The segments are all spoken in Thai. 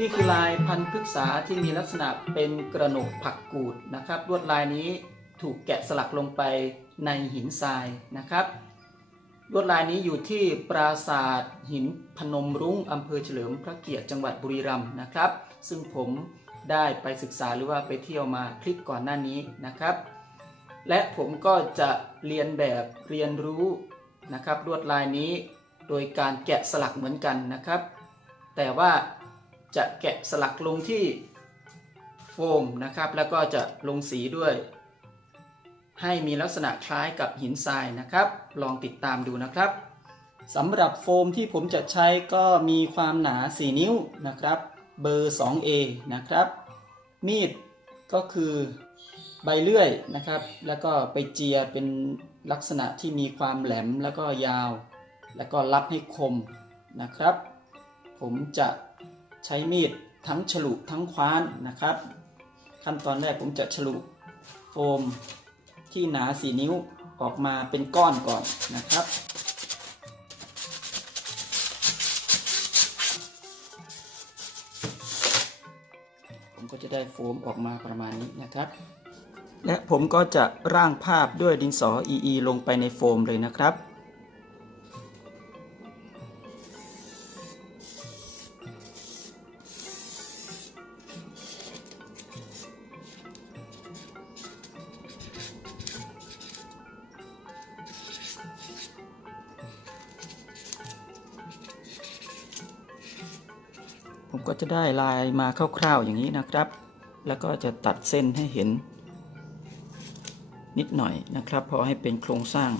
นี่คือลายพันธุ์พฤกษาที่มีลักษณะเป็นกระหนกผักกูดนะครับลวดลายนี้ถูกแกะสลักลงไปในหินทรายนะครับ ลวดลายนี้อยู่ที่ปราสาทหินพนมรุ้งอำเภอเฉลิมพระเกียรติจังหวัดบุรีรัมย์นะครับ ซึ่งผมได้ไปศึกษาหรือว่าไปเที่ยวมาคลิปก่อนหน้านี้นะครับ และผมก็จะเรียนแบบเรียนรู้นะครับลวดลายนี้โดยการแกะสลักเหมือนกันนะครับ แต่ว่าจะแกะสลักลงที่โฟมนะครับ แล้วก็จะลงสีด้วย ให้มีลักษณะคล้ายกับหินทรายนะครับ ลองติดตามดูนะครับสำหรับโฟมที่ผมจะใช้ก็มีความหนา 4 นิ้วนะครับ เบอร์ 2A นะครับ มีดก็คือใบเลื่อยนะครับ แล้วก็ไปเจียเป็นลักษณะที่มีความแหลมแล้วก็ยาว แล้วก็รับให้คมนะครับ ผมจะใช้มีดทั้งฉลุทั้งคว้านนะครับ ขั้นตอนแรกผมจะฉลุโฟม ที่หนา 4 นิ้วออกมาเป็นก้อนก่อนนะครับ ผมก็จะได้โฟมออกมาประมาณนี้นะครับ และผมก็จะร่างภาพด้วยดินสอ EE ลงไปในโฟมเลยนะครับ ก็จะได้ลายมาคร่าวๆอย่างนี้นะครับ แล้วก็จะตัดเส้นให้เห็น นิดหน่อยนะครับ พอให้เป็นโครงสร้าง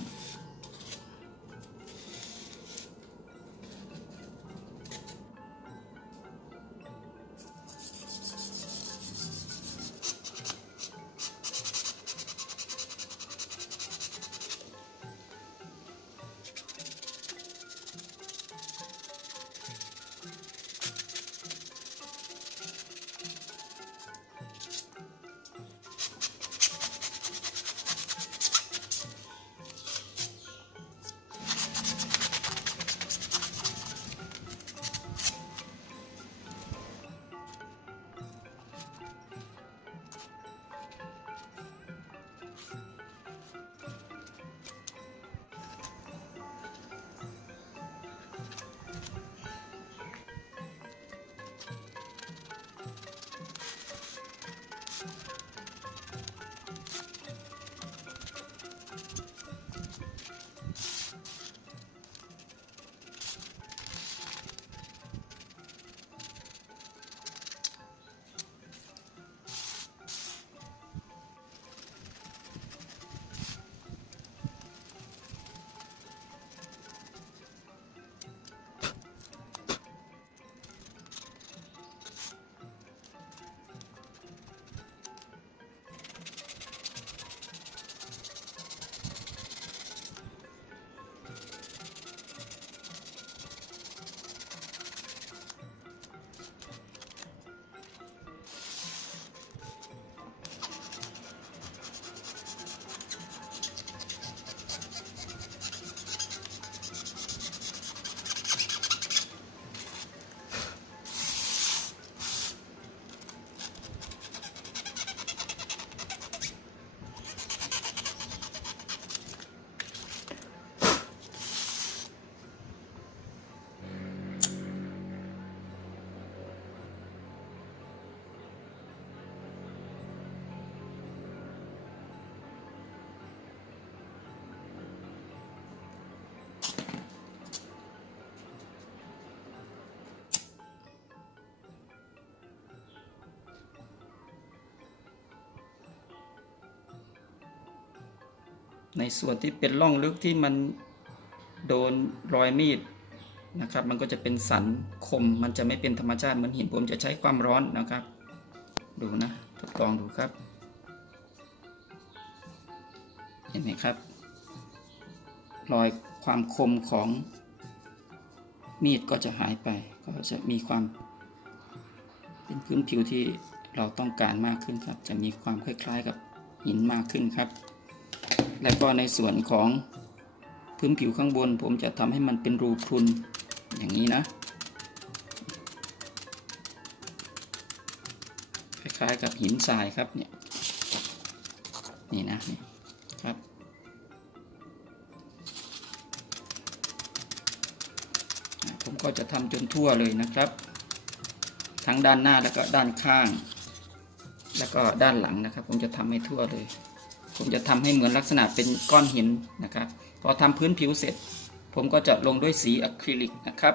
ในส่วนที่เป็นร่องลึกที่มันโดนรอยมีดนะครับ มันก็จะเป็นสันคม มันจะไม่เป็นธรรมชาติเหมือนหินผมจะใช้ความร้อนนะครับ ดูนะทดลองดูครับ เห็นไหมครับ รอยความคมของมีดก็จะหายไป ก็จะมีความ เป็นพื้นผิวที่เราต้องการมากขึ้นครับ จะมีความคล้ายๆกับหินมากขึ้นครับ แล้วก็ในส่วนของพื้นผิวข้างบน ผมจะทำให้มันเป็นรูพรุนอย่างนี้นะคล้ายๆกับหินทรายครับเนี่ยนี่นะนี่ครับ ผมก็จะทำจนทั่วเลยนะครับ ทั้งด้านหน้าแล้วก็ด้านข้าง แล้วก็ด้านหลังนะครับ ผมจะทำให้ทั่วเลย ผมจะทำให้เหมือนลักษณะเป็นก้อนหินนะครับ พอทำพื้นผิวเสร็จ ผมก็จะลงด้วยสีอะคริลิกนะครับ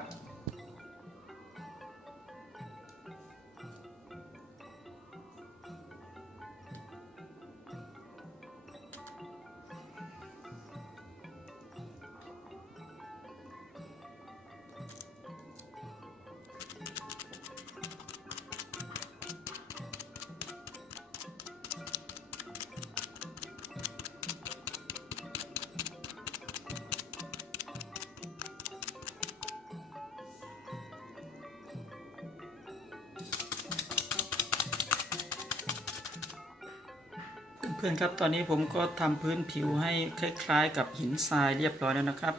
พื่อนๆครับตอนนี้ผมก็ทำพื้นผิวให้คล้ายๆ กับหินทรายเรียบร้อยแล้วนะครับ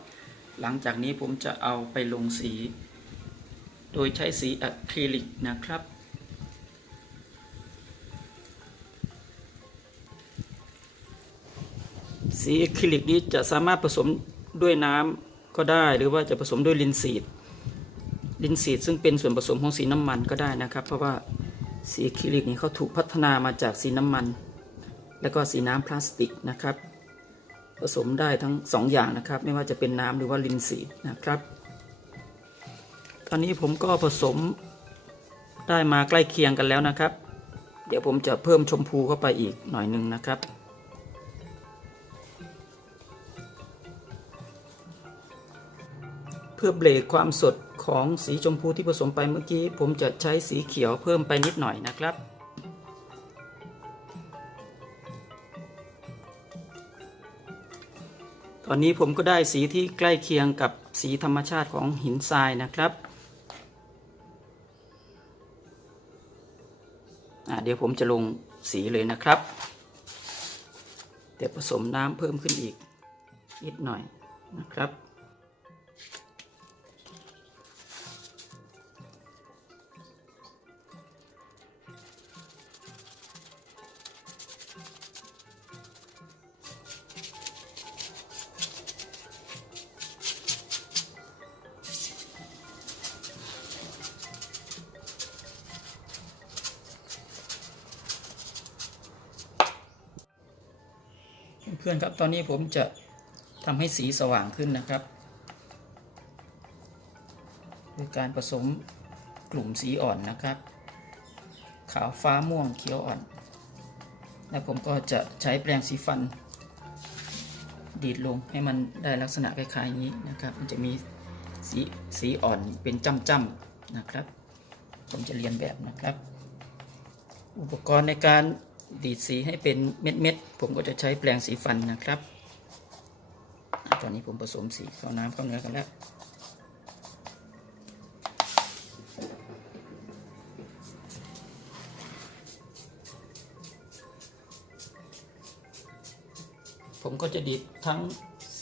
หลังจากนี้ผมจะเอาไปลงสี โดยใช้สีอะคริลิกนะครับ สีอะคริลิกนี้จะสามารถผสมด้วยน้ำก็ได้หรือว่าจะผสมด้วยลินซีดลินซีดซึ่งเป็นส่วนผสมของสีน้ำมันก็ได้นะครับ เพราะว่าสีอะคริลิกนี้เขาถูกพัฒนามาจากสีน้ำมัน แล้วก็สีน้ำพลาสติกนะครับ ผสมได้ทั้งสองอย่างนะครับ ไม่ว่าจะเป็นน้ำหรือว่าลินซีนะครับ ตอนนี้ผมก็ผสมได้มาใกล้เคียงกันแล้วนะครับ เดี๋ยวผมจะเพิ่มชมพูเข้าไปอีกหน่อยหนึ่งนะครับเพื่อเบรกความสดของสีชมพูที่ผสมไปเมื่อกี้ ผมจะใช้สีเขียวเพิ่มไปนิดหน่อยนะครับ อนนี้ผมก็ได้สีที่ใกล้เคียงกับสีธรรมชาติของหินทรายนะครับเดี๋ยวผมจะลงสีเลยนะครับ เดี๋ยวผสมน้ำเพิ่มขึ้นอีกนิดหน่อยนะครับ อนๆครับ ตอนนี้ผมจะทำให้สีสว่างขึ้นนะครับด้วยการผสมกลุ่มสีอ่อนนะครับ ขาวฟ้าม่วงเขียวอ่อน แล้วผมก็จะใช้แปรงสีฟัน ดีดลงให้มันได้ลักษณะคล้ายๆอย่างนี้นะครับ มันจะมีสีสีอ่อนเป็นจ้ำๆนะครับ ผมจะเรียนแบบนะครับ อุปกรณ์ในการ ดีดสีให้เป็นเม็ดๆผมก็จะใช้แปรงสีฟันนะครับ ตอนนี้ผมผสมสีเข้าน้ำเข้าเนื้อกันแล้วผมก็จะดีดทั้ง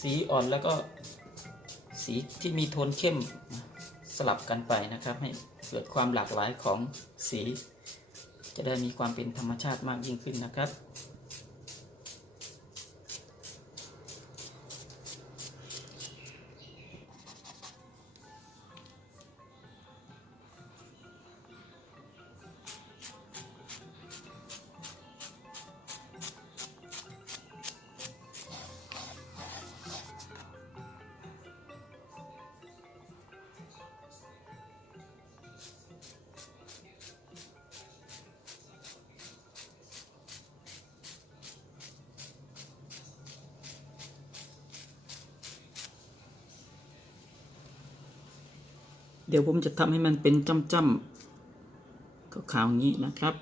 สีอ่อนแล้วก็สีที่มีโทนเข้มสลับกันไปนะครับ ให้เกิดความหลากหลายของสี จะได้มีความเป็นธรรมชาติมากยิ่งขึ้นนะครับ เดี๋ยวผมจะทำให้มันเป็นจ้ำๆขาวๆอย่างนี้นะครับ